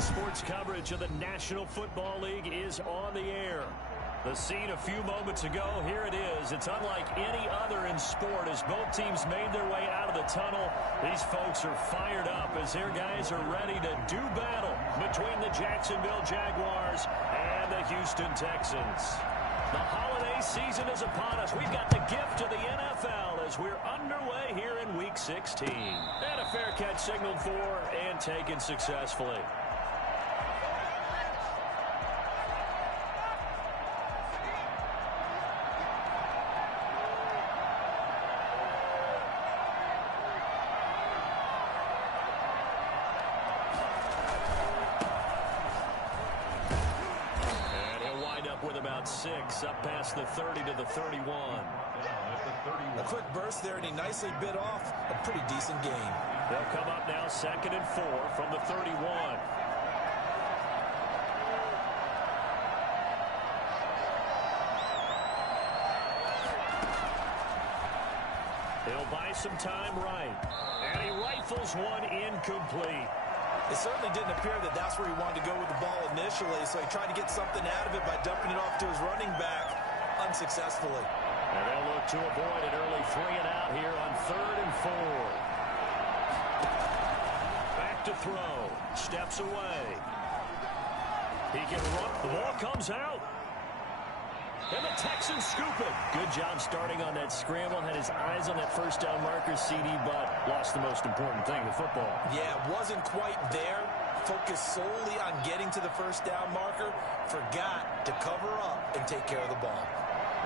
Sports coverage of the National Football League is on the air. The scene a few moments ago, here it is. It's unlike any other in sport as both teams made their way out of the tunnel. These folks are fired up as their guys are ready to do battle between the Jacksonville Jaguars and the Houston Texans. The holiday season is upon us. We've got the gift of the NFL as we're underway here in Week 16. And a fair catch signaled for and taken successfully. Up past the 30 to the 31. A quick burst there, and he nicely bit off a pretty decent gain. They'll come up now 2nd and 4 from the 31. He'll buy some time right. And he rifles one incomplete. It certainly didn't appear that that's where he wanted to go with the ball initially, so he tried to get something out of it by dumping it off to his running back unsuccessfully. And they'll look to avoid an early 3 and out here on 3rd and 4. Back to throw. Steps away. He can run. The ball comes out. And the Texans scoop it. Good job starting on that scramble. Had his eyes on that first down marker, CD, but lost the most important thing, the football. Yeah, wasn't quite there. Focused solely on getting to the first down marker. Forgot to cover up and take care of the ball.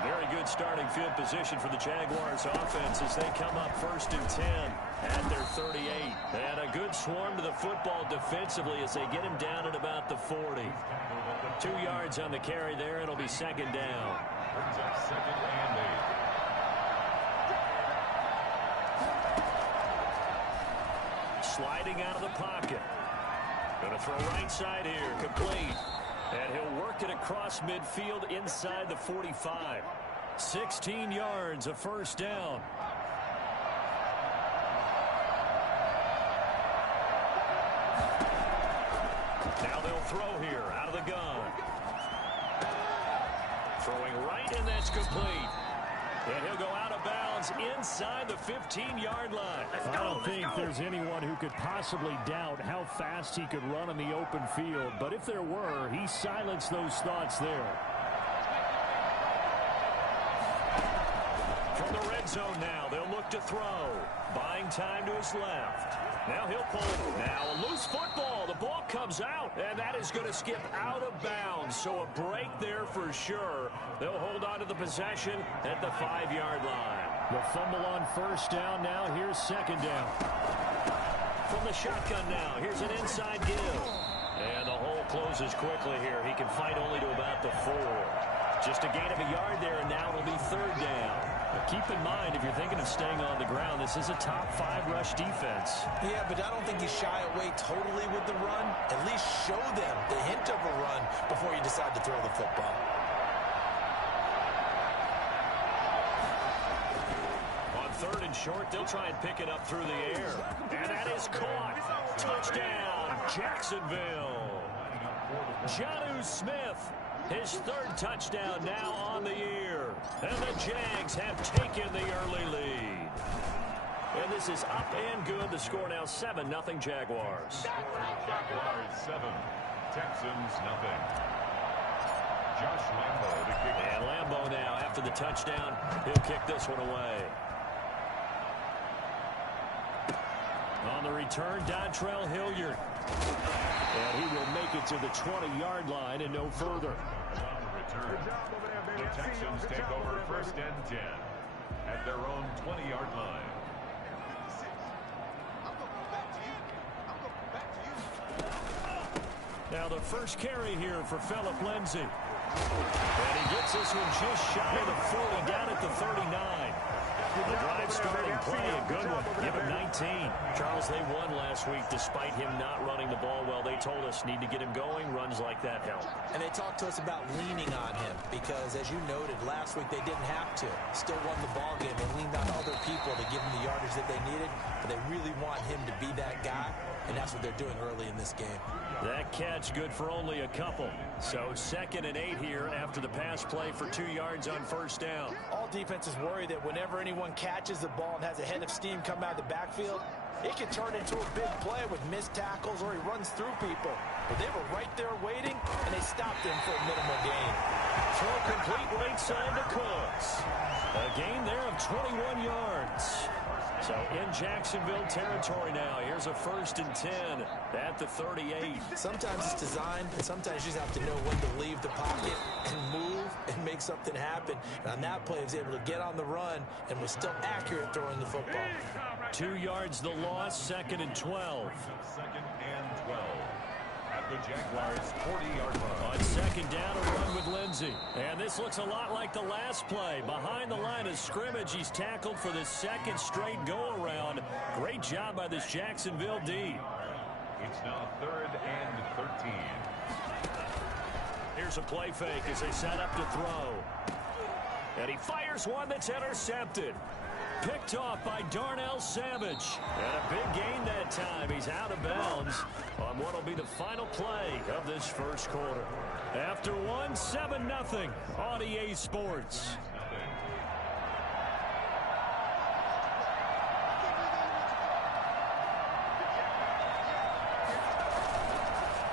Very good starting field position for the Jaguars offense as they come up 1st and 10 at their 38. And a good swarm to the football defensively as they get him down at about the 40. 2 yards on the carry there. It'll be 2nd down. Brings up 2nd and 8. Sliding out of the pocket. Going to throw right side here. Complete. And he'll work it across midfield inside the 45. 16 yards, a first down. Now they'll throw here out of the gun. Throwing right, and that's complete. And he'll go out of bounds inside the 15-yard line. I don't think there's anyone who could possibly doubt how fast he could run in the open field. But if there were, he silenced those thoughts there. From the red zone now, they'll look to throw. Buying time to his left. Now he'll pull. Now a loose football. The ball comes out, and that is going to skip out of bounds. So a break there for sure. They'll hold on to the possession at the 5-yard line. The fumble on first down. Now here's 2nd down. From the shotgun now, here's an inside give. And the hole closes quickly here. He can fight only to about the 4. Just a gain of a yard there, and now it'll be 3rd down. But keep in mind, if you're thinking of staying on the ground, this is a top 5 rush defense. Yeah, but I don't think you shy away totally with the run. At least show them the hint of a run before you decide to throw the football. On 3rd and short, they'll try and pick it up through the air. And that is caught. Touchdown, Jacksonville. Jonnu Smith. His 3rd touchdown now on the year. And the Jags have taken the early lead. And this is up and good. The score now 7-0 Jaguars. Jaguars 7, Texans 0. Josh Lambo to kick. And Lambo now after the touchdown. He'll kick this one away. On the return, Dontrell Hilliard. And he will make it to the 20-yard line and no further. On the return, the Texans take over 1st and 10 at their own 20-yard line. Now the first carry here for Phillip Lindsay. And he gets this one just shy of the 40, down at the 39. The drive starting play, a good one. Give him 19. Charles, they won last week despite him not running the ball well. They told us need to get him going. Runs like that help. And they talked to us about leaning on him because, as you noted, last week they didn't have to. Still won the ball game. They leaned on other people to give them the yardage that they needed. But they really want him to be that guy, and that's what they're doing early in this game. That catch good for only a couple. So 2nd and 8 here after the pass play for 2 yards on first down. All defenses worry that whenever anyone catches the ball and has a head of steam come out of the backfield, it can turn into a big play with missed tackles or he runs through people. But they were right there waiting, and they stopped him for a minimal gain. Throw complete right side to Cooks. A gain there of 21 yards. So in Jacksonville territory now. Here's a 1st and 10 at the 38. Sometimes it's designed, and sometimes you just have to know when to leave the pocket and move and make something happen. And on that play, he was able to get on the run and was still accurate throwing the football. 2 yards the loss, 2nd and 12. 2nd and 12. At the Jaguars' 40-yard line. On 2nd down, a run with Lindsey. And this looks a lot like the last play. Behind the line of scrimmage, he's tackled for the 2nd straight go-around. Great job by this Jacksonville D. It's now 3rd and 13. Here's a play fake as they set up to throw. And he fires one that's intercepted. Picked off by Darnell Savage. And a big gain that time. He's out of bounds on what will be the final play of this first quarter. After one, 7-0 on EA Sports.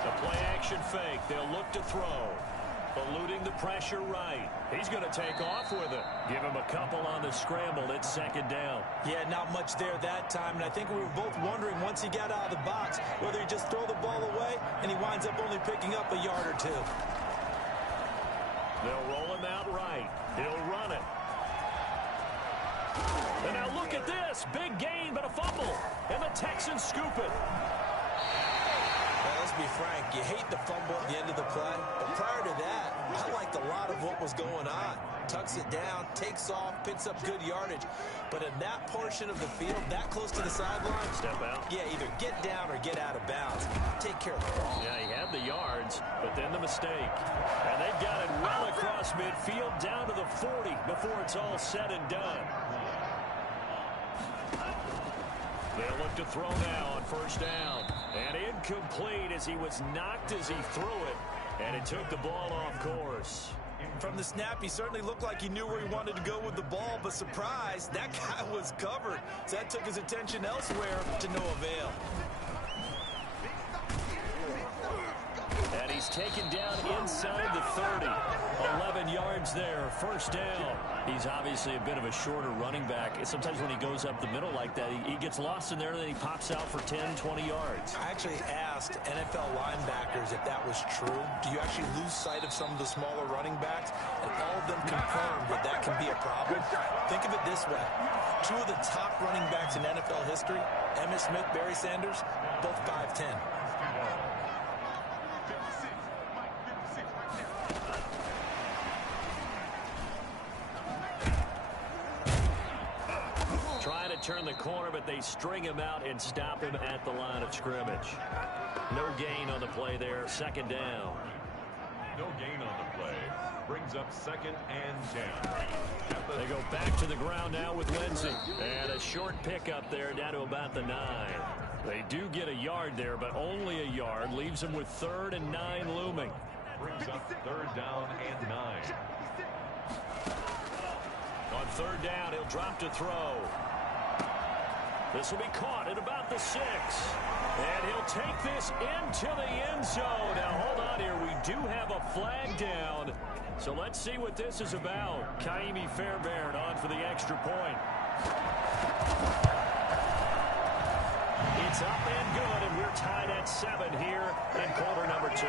The play action fake. They'll look to throw. Eluding the pressure right. He's going to take off with it. Give him a couple on the scramble. It's 2nd down. Yeah, not much there that time. And I think we were both wondering once he got out of the box whether he just throw the ball away and he winds up only picking up a yard or 2. They'll roll him out right. He'll run it. And now look at this. Big gain, but a fumble. And the Texans scoop it. Well, let's be frank, you hate the fumble at the end of the play, but prior to that, I liked a lot of what was going on. Tucks it down, takes off, picks up good yardage. But in that portion of the field, that close to the sideline, step out. Yeah, either get down or get out of bounds. Take care of the ball. Yeah, he had the yards, but then the mistake. And they've got it well across midfield down to the 40 before it's all said and done. They'll look to throw now on first down. And incomplete as he was knocked as he threw it. And it took the ball off course. From the snap, he certainly looked like he knew where he wanted to go with the ball, but surprise, that guy was covered. So that took his attention elsewhere to no avail. And he's taken down inside the 30. 11 yards there, first down. He's obviously a bit of a shorter running back. Sometimes when he goes up the middle like that, he gets lost in there, and then he pops out for 10, 20 yards. I actually asked NFL linebackers if that was true. Do you actually lose sight of some of the smaller running backs? And all of them confirmed that that can be a problem. Think of it this way. 2 of the top running backs in NFL history, Emmitt Smith, Barry Sanders, both 5'10". Trying to turn the corner, but they string him out and stop him at the line of scrimmage. No gain on the play there, 2nd down. No gain on the play. Brings up 2nd and 10. They go back to the ground now with Lindsey. And a short pickup there down to about the 9. They do get a yard there, but only a yard. Leaves them with 3rd and 9 looming. Brings up 3rd down and 9. On 3rd down, he'll drop to throw. This will be caught at about the 6. And he'll take this into the end zone. Now, hold on here. We do have a flag down. So let's see what this is about. Kaimi Fairbairn on for the extra point. It's up and good, and we're tied at 7 here in quarter number 2.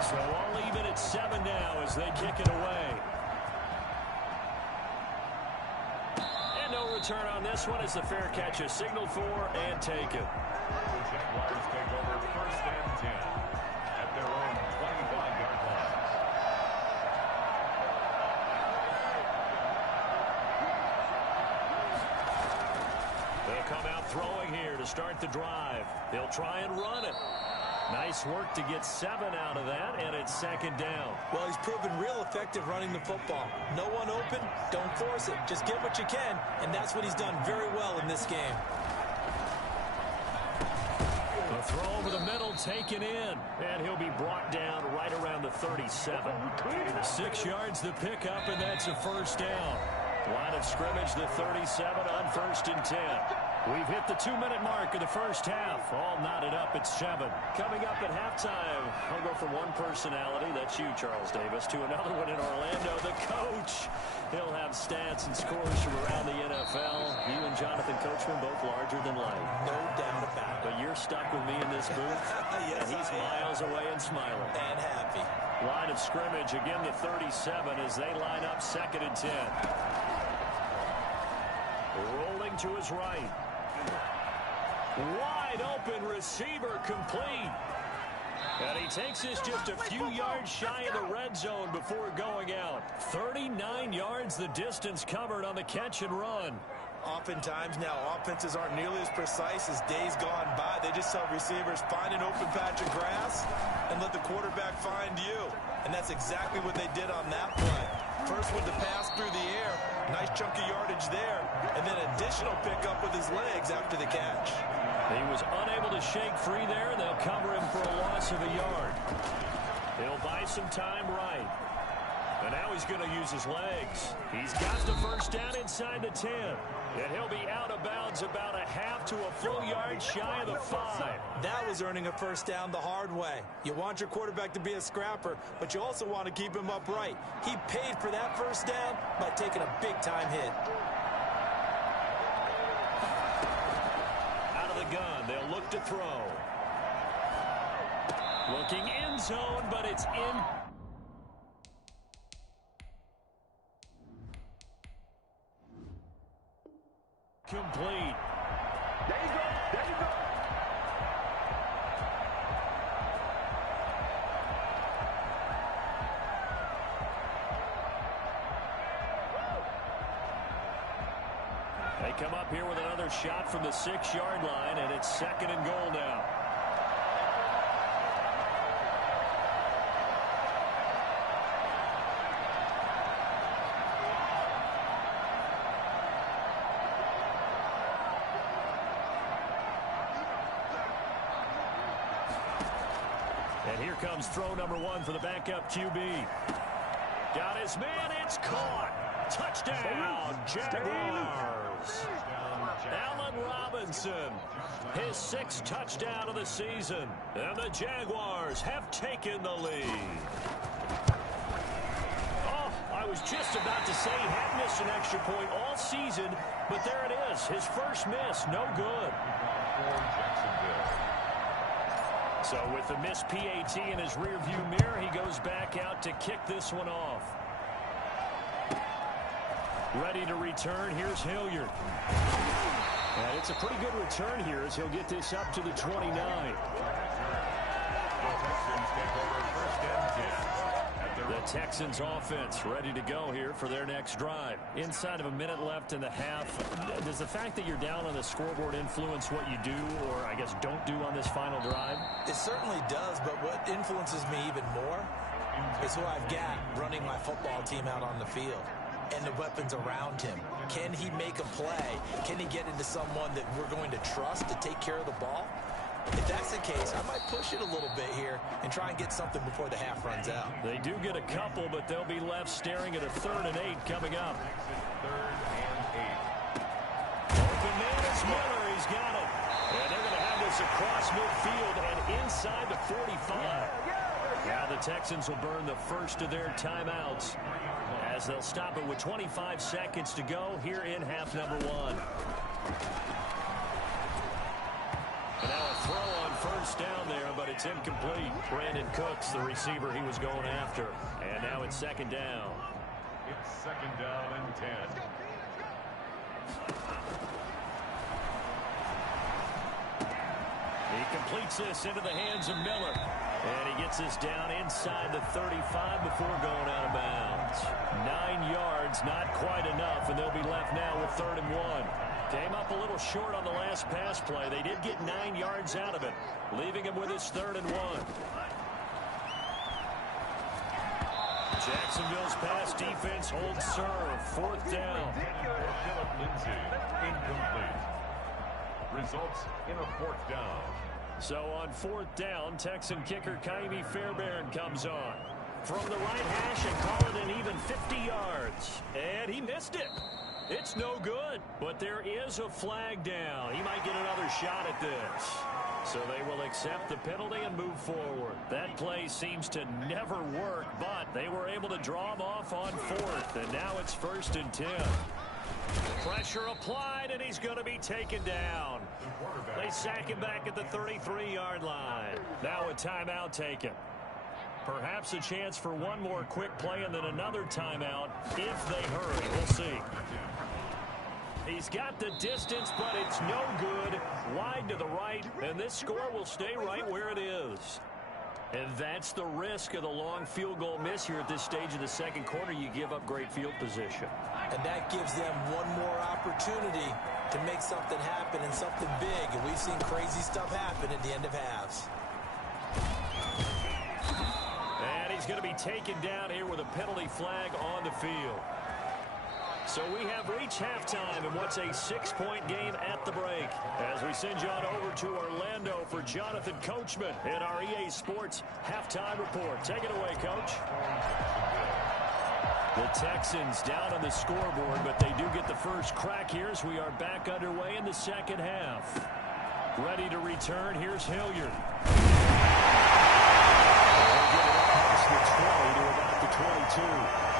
So all even at 7 now as they kick it away. And no return on this one as the fair catch is signaled for and taken. The Jaguars take over 1st and 10 at their own 25-yard line. They'll come out throwing here to start the drive. They'll try and run it. Nice work to get 7 out of that, and it's second down. Well, he's proven real effective running the football. No one open, don't force it. Just get what you can, and that's what he's done very well in this game. A throw over the middle, taken in, and he'll be brought down right around the 37. 6 yards to pick up, and that's a first down. Line of scrimmage, the 37 on 1st and 10. We've hit the 2-minute mark of the first half. All knotted up at 7. Coming up at halftime, I'll go from one personality, that's you, Charles Davis, to another one in Orlando, the coach. He'll have stats and scores from around the NFL. You and Jonathan Coachman both larger than life. No doubt about it. But you're stuck with me in this booth. Yes, and he's miles away and smiling. And happy. Line of scrimmage, again the 37 as they line up 2nd and 10. Rolling to his right. Wide open receiver complete. And he takes us just a few yards shy of the red zone before going out. 39 yards the distance covered on the catch and run. Oftentimes now, offenses aren't nearly as precise as days gone by. They just tell receivers, find an open patch of grass and let the quarterback find you. And that's exactly what they did on that play. First one to pass through the air. Nice chunk of yardage there. And then additional pickup with his legs after the catch. He was unable to shake free there. They'll cover him for a loss of a yard. He'll buy some time right. And now he's going to use his legs. He's got the first down inside the 10. And he'll be out of bounds about a half to a full yard shy of the 5. That was earning a first down the hard way. You want your quarterback to be a scrapper, but you also want to keep him upright. He paid for that first down by taking a big-time hit. Out of the gun, they'll look to throw. Looking end zone, but it's in. Complete. There you go. There you go. They come up here with another shot from the 6-yard line, and it's 2nd and goal now. And here comes throw number 1 for the backup QB. Got his man, it's caught. Touchdown, Jaguars. Allen Robinson, his 6th touchdown of the season. And the Jaguars have taken the lead. Oh, I was just about to say he had missed an extra point all season, but there it is, his first miss, no good. So with the missed PAT in his rearview mirror, he goes back out to kick this one off. Ready to return, here's Hilliard. And it's a pretty good return here as he'll get this up to the 29. The Texans offense ready to go here for their next drive. Inside of a minute left in the half, does the fact that you're down on the scoreboard influence what you do, or I guess don't do on this final drive? It certainly does, but what influences me even more is who I've got running my football team out on the field and the weapons around him. Can he make a play? Can he get into someone that we're going to trust to take care of the ball? If that's the case, I might push it a little bit here and try and get something before the half runs out. They do get a couple, but they'll be left staring at a 3rd and 8 coming up. 3rd and 8. Open man is Miller. He's got it. And they're going to have this across midfield and inside the 45. Now the Texans will burn the first of their timeouts as they'll stop it with 25 seconds to go here in half number 1. And now a throw on first down there, but it's incomplete. Brandon Cooks, the receiver he was going after. And now it's 2nd down. It's 2nd down and 10. He completes this into the hands of Miller. And he gets this down inside the 35 before going out of bounds. 9 yards, not quite enough, and they'll be left now with 3rd and 1. Came up a little short on the last pass play. They did get 9 yards out of it, leaving him with his 3rd and 1. Jacksonville's pass defense holds serve. 4th down. Philip Lindsay, incomplete. Results in a 4th down. So on 4th down, Texan kicker Kaimi Fairbairn comes on. From the right hash and call it an even 50 yards. And he missed it. It's no good. But there is a flag down. He might get another shot at this. So they will accept the penalty and move forward. That play seems to never work, but they were able to draw him off on 4th. And now it's 1st and 10. Pressure applied, and he's going to be taken down. They sack him back at the 33-yard line. Now a timeout taken. Perhaps a chance for one more quick play and then another timeout if they hurry. We'll see. He's got the distance, but it's no good. Wide to the right, and this score will stay right where it is. And that's the risk of the long field goal miss here at this stage of the 2nd quarter. You give up great field position. And that gives them one more opportunity to make something happen and something big. And we've seen crazy stuff happen at the end of halves. And he's going to be taken down here with a penalty flag on the field. So we have reached halftime in what's a 6-point game at the break. As we send you on over to Orlando for Jonathan Coachman in our EA Sports Halftime Report. Take it away, Coach. The Texans down on the scoreboard, but they do get the first crack here as we are back underway in the 2nd half. Ready to return. Here's Hilliard. They'll get it past the 20 to about the 22.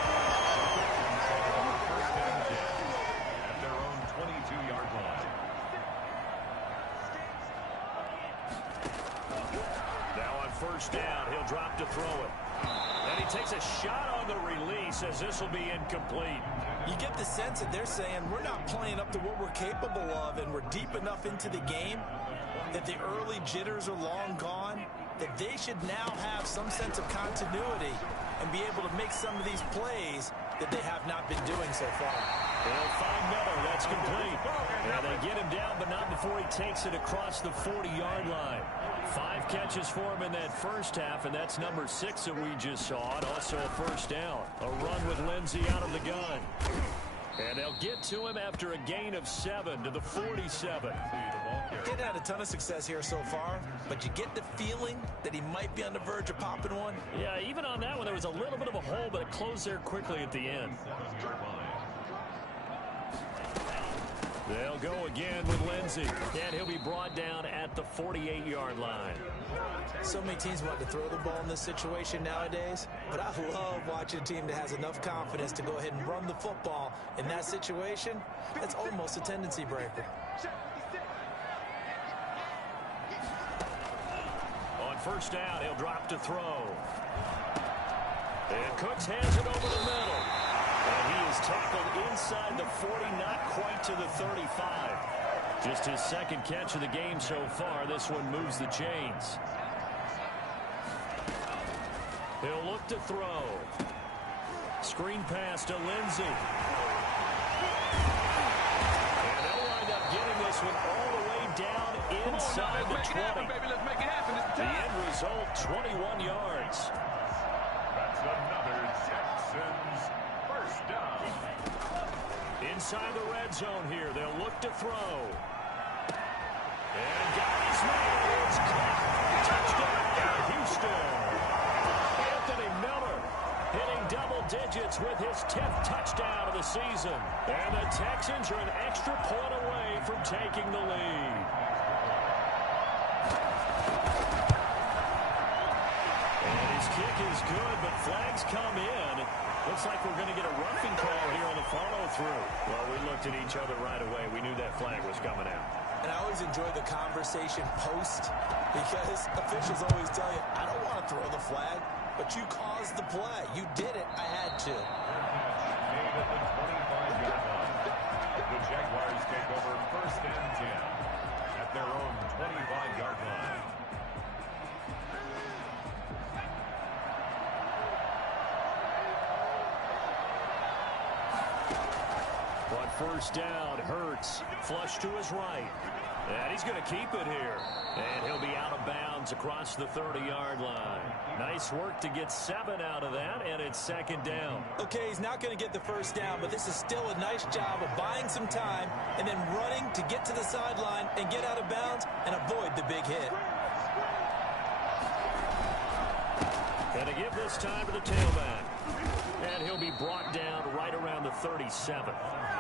First down, he'll drop to throw it. And he takes a shot on the release as this will be incomplete. You get the sense that they're saying we're not playing up to what we're capable of, and we're deep enough into the game that the early jitters are long gone, that they should now have some sense of continuity and be able to make some of these plays that they have not been doing so far. They'll find Miller. That's complete. And they get him down, but not before he takes it across the 40-yard line. 5 catches for him in that first half, and that's number 6 that we just saw. And also a first down. A run with Lindsay out of the gun. And they'll get to him after a gain of 7 to the 47. He's had a ton of success here so far, but you get the feeling that he might be on the verge of popping one. Yeah, even on that one, there was a little bit of a hole, but it closed there quickly at the end. They'll go again with Lindsay, and he'll be brought down at the 48-yard line. So many teams want to throw the ball in this situation nowadays, but I love watching a team that has enough confidence to go ahead and run the football in that situation. That's almost a tendency breaker. On first down, he'll drop to throw. And Cooks hands it over the middle. And he is tackled inside the 40, not quite to the 35. Just his 2nd catch of the game so far. This one moves the chains. He'll look to throw. Screen pass to Lindsay. And they'll wind up getting this one all the way down inside the 20. The end result, 21 yards. That's another Texans first down. Inside the red zone here, they'll look to throw. And got his man. It's caught. Touchdown, Houston. Anthony Miller hitting double digits with his 10th touchdown of the season. And the Texans are an extra point away from taking the lead. And his kick is good, but flags come in. Looks like we're going to get a roughing call here on the follow-through. Well, we looked at each other right away. We knew that flag was coming out. And I always enjoy the conversation post because officials always tell you, I don't want to throw the flag, but you caused the play. You did it. I had to. Made at the 25-yard line. The Jaguars take over first and 10 at their own 25-yard line. On first down. Hurts. Flush to his right. And he's going to keep it here. And he'll be out of bounds across the 30-yard line. Nice work to get 7 out of that, and it's second down. Okay, he's not going to get the first down, but this is still a nice job of buying some time and then running to get to the sideline and get out of bounds and avoid the big hit. And to give this time to the tailback. And he'll be brought down right around the 37.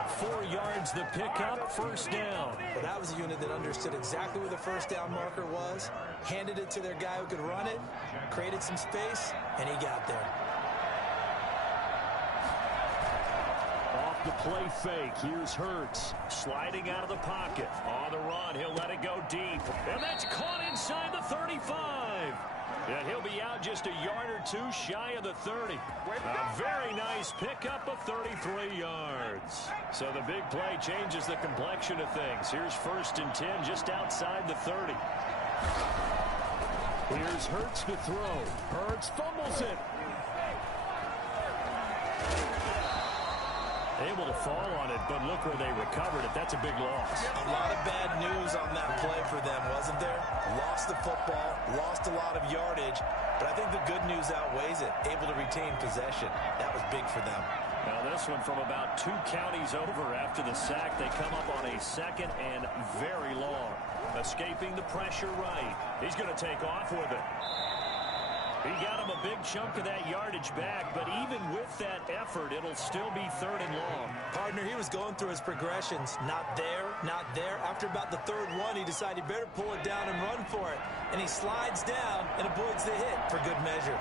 4 yards the pickup, first down. Well, that was a unit that understood exactly where the first down marker was, handed it to their guy who could run it, created some space, and he got there. Off the play fake, here's Hurts. Sliding out of the pocket. On the run, he'll let it go deep. And that's caught inside the 35. And he'll be out just a yard or two shy of the 30. A very nice pickup of 33 yards. So the big play changes the complexion of things. Here's first and 10 just outside the 30. Here's Hurts to throw. Hurts fumbles it. Able to fall on it, but look where they recovered it. That's a big loss. A lot of bad news on that play for them, wasn't there? Lost the football, lost a lot of yardage, but I think the good news outweighs it. Able to retain possession. That was big for them. Now this one from about 2 counties over after the sack. They come up on a second and very long. Escaping the pressure right. He's going to take off with it. He got him a big chunk of that yardage back, but even with that effort, it'll still be 3rd and long. Partner, he was going through his progressions. Not there, not there. After about the 3rd one, he decided he better pull it down and run for it. And he slides down and avoids the hit for good measure.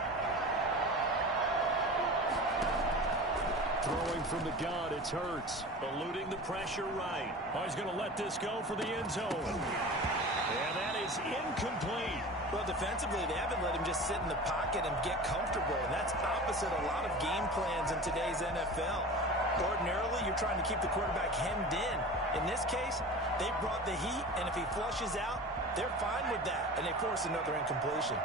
Throwing from the gun, it's Hurts. Eluding the pressure right. Oh, he's going to let this go for the end zone. And that is incomplete. Well, defensively, they haven't let him just sit in the pocket and get comfortable, and that's opposite a lot of game plans in today's NFL. Ordinarily, you're trying to keep the quarterback hemmed in. In this case, they brought the heat, and if he flushes out, they're fine with that, and they force another incompletion.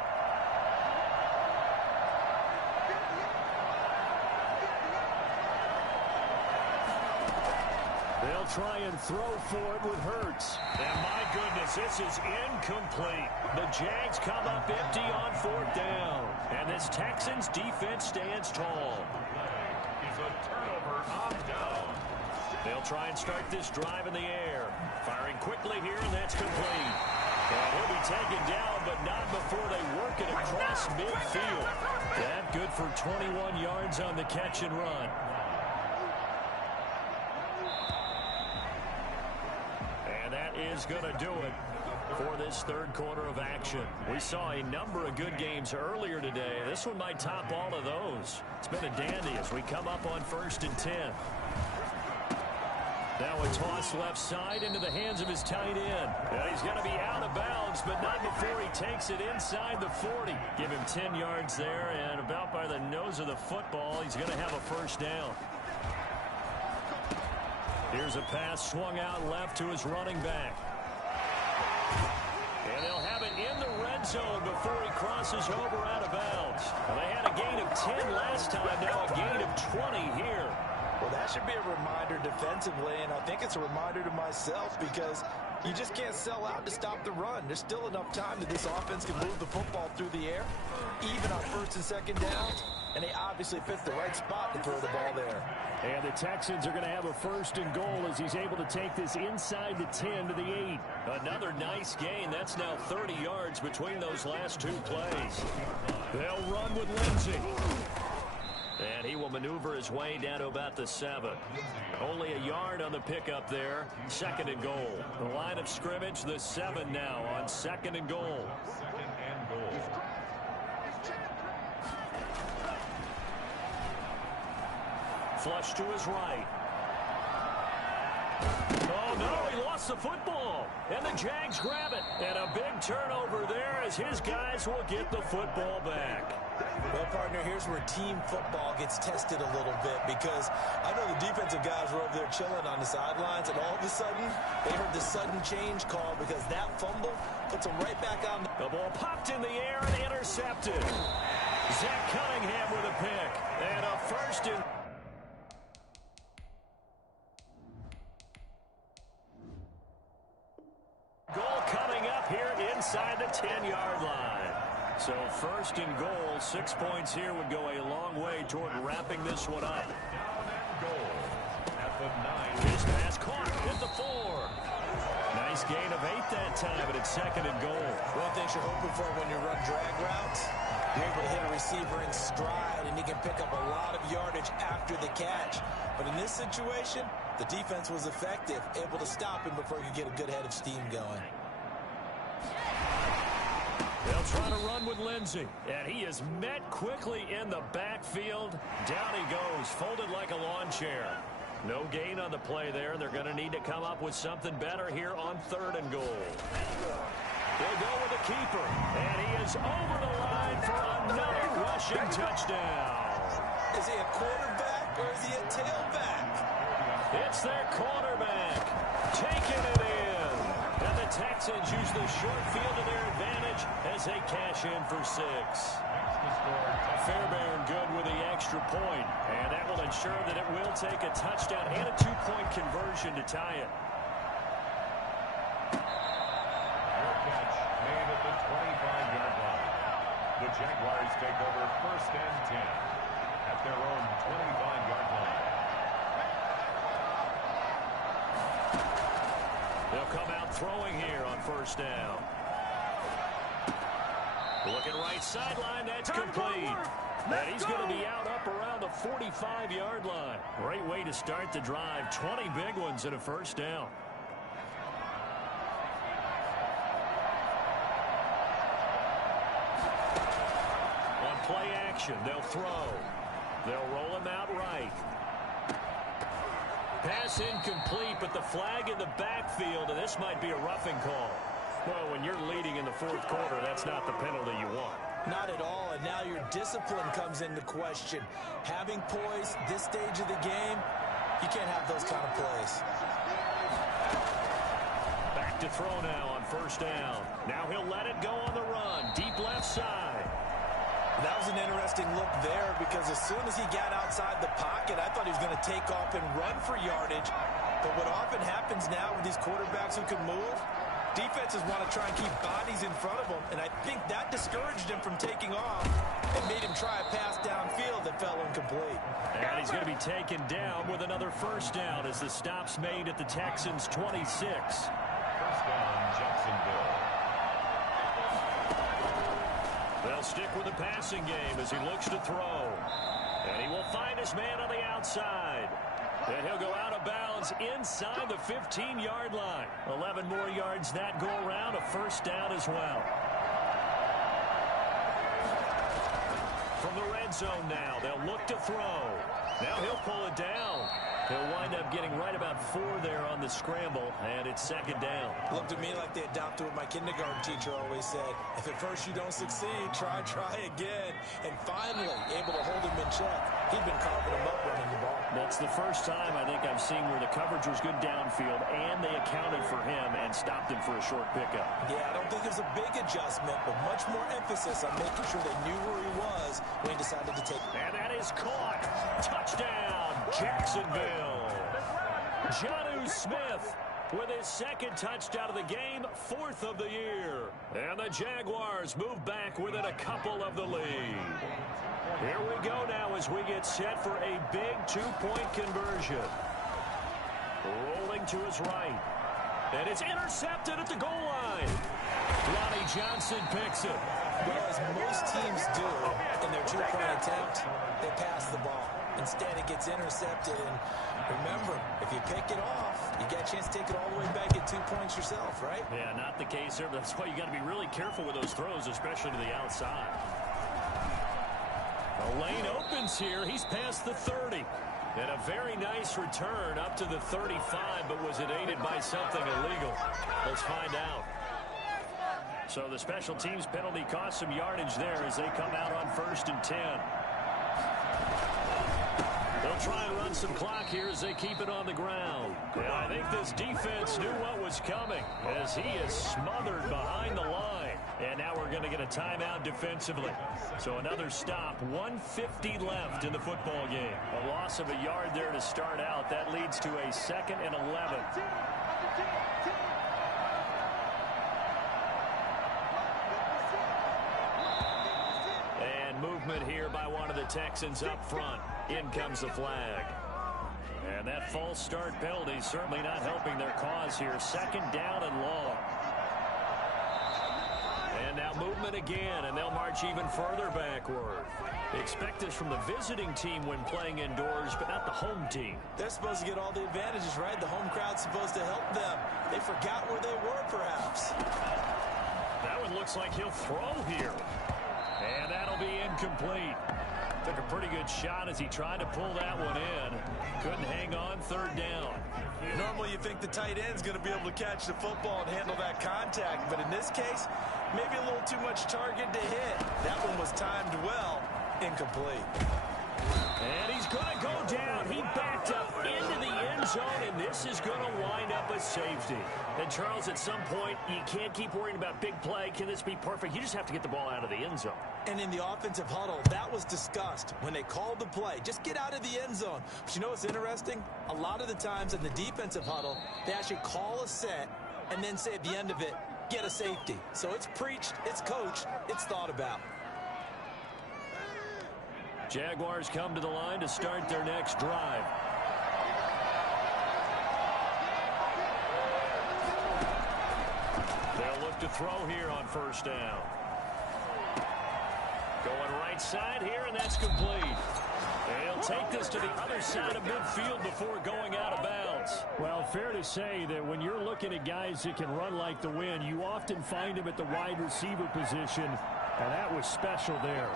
They'll try and throw for it with Hurts. And my goodness, this is incomplete. The Jags come up empty on 4th down. And this Texans defense stands tall. Is a turnover on down. They'll try and start this drive in the air. Firing quickly here, and that's complete. And he'll be taken down, but not before they work it across midfield. That good for 21 yards on the catch and run. Is going to do it for this 3rd quarter of action. We saw a number of good games earlier today. This one might top all of those. It's been a dandy as we come up on 1st and 10. Now a toss left side into the hands of his tight end. And he's going to be out of bounds, but not before he takes it inside the 40. Give him 10 yards there, and about by the nose of the football, he's going to have a first down. Here's a pass swung out left to his running back. And they'll have it in the red zone before he crosses over out of bounds. Well, they had a gain of 10 last time, now a gain of 20 here. Well, that should be a reminder defensively, and I think it's a reminder to myself because you just can't sell out to stop the run. There's still enough time that this offense can move the football through the air, even on 1st and 2nd downs, and they obviously picked the right spot to throw the ball there. And the Texans are going to have a 1st and goal as he's able to take this inside the 10 to the 8. Another nice gain. That's now 30 yards between those last 2 plays. They'll run with Lindsey. And he will maneuver his way down to about the 7. Only a yard on the pickup there. 2nd and goal. The line of scrimmage, the 7 now on 2nd and goal. 2nd and goal. Flush to his right. Oh, no, he lost the football. And the Jags grab it. And a big turnover there as his guys will get the football back. Well, partner, here's where team football gets tested a little bit because I know the defensive guys were over there chilling on the sidelines, and all of a sudden, they heard the sudden change call because that fumble puts them right back on. The ball popped in the air and intercepted. Zach Cunningham with a pick. And a 1st and... inside the 10-yard line. So first and goal, 6 points here would go a long way toward wrapping this one up. Goal at the 9. His pass caught at the 4. Nice gain of 8 that time, but it's second and goal. One of the things you're hoping for when you run drag routes, you're able to hit a receiver in stride, and he can pick up a lot of yardage after the catch. But in this situation, the defense was effective, able to stop him before he could get a good head of steam going. They'll try to run with Lindsey, and he is met quickly in the backfield. Down he goes, folded like a lawn chair. No gain on the play there. They're going to need to come up with something better here on third and goal. They'll go with the keeper, and he is over the line for another rushing touchdown. Is he a quarterback or is he a tailback? It's their quarterback taking it in. And the Texans use the short field to their advantage as they cash in for 6. Fairbairn good with the extra point, and that will ensure that it will take a touchdown and a 2-point conversion to tie it. Catch made at the 25-yard line. The Jaguars take over first and 10 at their own 25-yard line. They'll come out throwing here on first down. Looking right sideline, that's complete. And he's going to be out up around the 45-yard line. Great way to start the drive. 20 big ones and a first down. On play action, they'll throw. They'll roll him out right. Pass incomplete, but the flag in the backfield, and this might be a roughing call. Well, when you're leading in the fourth quarter, that's not the penalty you want. Not at all, and now your discipline comes into question. Having poise this stage of the game, you can't have those kind of plays. Back to throw now on first down. Now he'll let it go on the run. Deep left side. That was an interesting look there because as soon as he got outside the pocket, I thought he was going to take off and run for yardage. But what often happens now with these quarterbacks who can move, defenses want to try and keep bodies in front of them, and I think that discouraged him from taking off and made him try a pass downfield that fell incomplete. And he's going to be taken down with another first down as the stop's made at the Texans' 26. First down, Jacksonville. They'll stick with the passing game as he looks to throw. And he will find his man on the outside. And he'll go out of bounds inside the 15-yard line. 11 more yards that go around, a first down as well. From the red zone now, they'll look to throw. Now he'll pull it down. He'll wind up getting right about 4 there on the scramble, and it's second down. Looked to me like they adopted what my kindergarten teacher always said. If at first you don't succeed, try again. And finally, able to hold him in check. He'd been carving him up running the ball. That's the first time I think I've seen where the coverage was good downfield, and they accounted for him and stopped him for a short pickup. Yeah, I don't think it was a big adjustment, but much more emphasis on making sure they knew where he was when he decided to take it. And that is caught. Touchdown, Jacksonville. Jonnu Smith with his second touchdown of the game, 4th of the year. And the Jaguars move back within a couple of the lead. Here we go now as we get set for a big 2-point conversion. Rolling to his right. And it's intercepted at the goal line. Lonnie Johnson picks it. Well, as most teams do in their 2-point attempt, they pass the ball. Instead, it gets intercepted. And remember, if you pick it off, you get a chance to take it all the way back at 2 points yourself, right? Yeah, not the case there. That's why you got to be really careful with those throws, especially to the outside. The lane opens here. He's past the 30. And a very nice return up to the 35, but was it aided by something illegal? Let's find out. So the special teams penalty cost some yardage there as they come out on 1st and 10. They'll try and run some clock here as they keep it on the ground. Yeah, I think this defense knew what was coming as he is smothered behind the line. And now we're going to get a timeout defensively. So another stop, 1:50 left in the football game. A loss of a yard there to start out. That leads to a 2nd and 11. movement here by one of the Texans up front. In comes the flag. And that false start penalty certainly not helping their cause here. Second down and long. And now movement again, and they'll march even further backward. Expect this from the visiting team when playing indoors, but not the home team. They're supposed to get all the advantages, right? The home crowd's supposed to help them. They forgot where they were, perhaps. That one looks like he'll throw here. And that'll be incomplete. Took a pretty good shot as he tried to pull that one in. Couldn't hang on, third down. Normally you think the tight end's going to be able to catch the football and handle that contact, but in this case, maybe a little too much target to hit. That one was timed well. Incomplete. And he's going to go down. He backed up into the end zone, and this is going to wind up a safety. And, Charles, at some point, you can't keep worrying about big play. Can this be perfect? You just have to get the ball out of the end zone. And in the offensive huddle, that was discussed when they called the play. Just get out of the end zone. But you know what's interesting? A lot of the times in the defensive huddle, they actually call a set and then say at the end of it, get a safety. So it's preached, it's coached, it's thought about. Jaguars come to the line to start their next drive. They'll look to throw here on first down. Going right side here, and that's complete. They'll take this to the other side of midfield before going out of bounds. Well, fair to say that when you're looking at guys that can run like the wind, you often find them at the wide receiver position, and that was special there.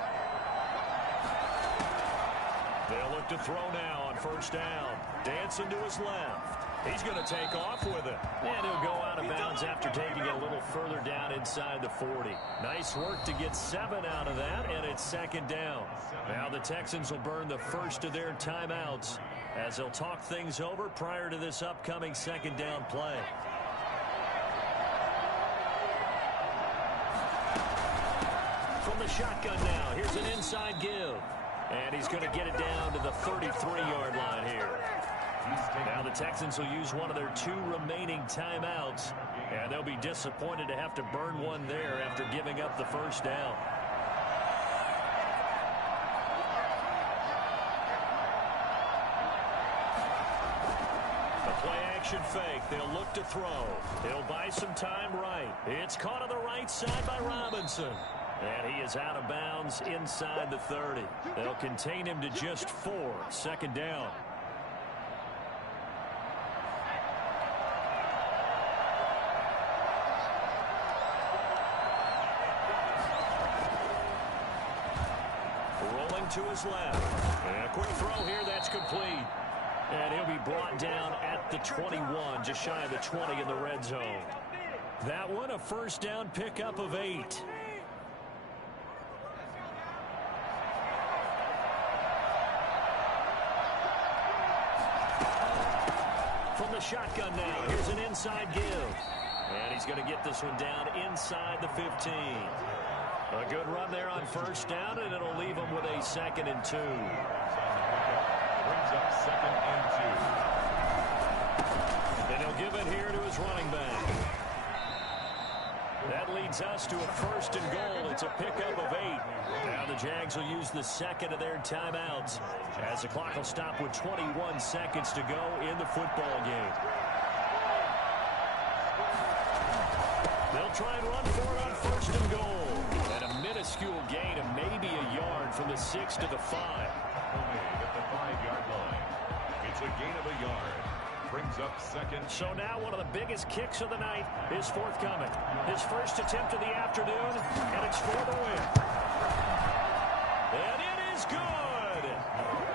They'll look to throw now on first down. Dancing to his left. He's going to take off with it. And he'll go out of bounds after taking it a little further down inside the 40. Nice work to get 7 out of that, and it's second down. Now the Texans will burn the first of their timeouts as they'll talk things over prior to this upcoming second down play. From the shotgun now, here's an inside give. And he's going to get it down to the 33-yard line here. Now the Texans will use one of their 2 remaining timeouts. And they'll be disappointed to have to burn one there after giving up the first down. The play action fake. They'll look to throw. He'll buy some time right. It's caught on the right side by Robinson. And he is out of bounds inside the 30. They'll contain him to just 4. Second down. Rolling to his left. And a quick throw here. That's complete. And he'll be brought down at the 21, just shy of the 20 in the red zone. That one, a first down pickup of 8. From the shotgun now, here's an inside give. And he's going to get this one down inside the 15. A good run there on first down, and it'll leave him with a 2nd and 2. Brings up 2nd and 2. And he'll give it here to his running back. That leads us to a 1st and goal. It's a pickup of 8. Now the Jags will use the 2nd of their timeouts as the clock will stop with 21 seconds to go in the football game. They'll try and run for it on 1st and goal. And a minuscule gain of maybe a yard from the 6 to the 5. At the 5-yard line. It's a gain of a yard. Brings up 2nd. So now one of the biggest kicks of the night is forthcoming. His first attempt of the afternoon, and it's for the win. And it is good.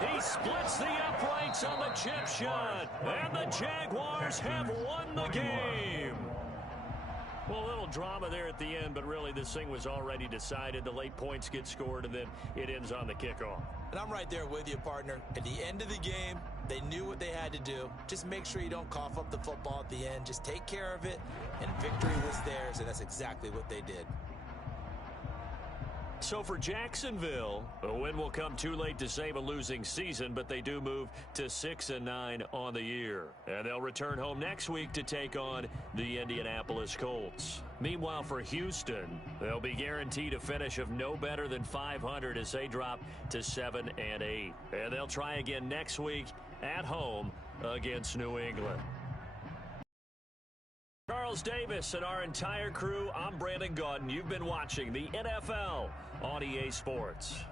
He splits the uprights on the chip shot, and the Jaguars have won the game. Well, a little drama there at the end, but really this thing was already decided. The late points get scored, and then it ends on the kickoff. And I'm right there with you, partner. At the end of the game, they knew what they had to do. Just make sure you don't cough up the football at the end. Just take care of it, and victory was theirs, and that's exactly what they did. so for Jacksonville, a win will come too late to save a losing season, but they do move to 6-9 on the year. And they'll return home next week to take on the Indianapolis Colts. Meanwhile, for Houston, they'll be guaranteed a finish of no better than 500 as they drop to 7-8. And they'll try again next week at home against New England. Charles Davis and our entire crew, I'm Brandon Gaudin. You've been watching the NFL on EA Sports.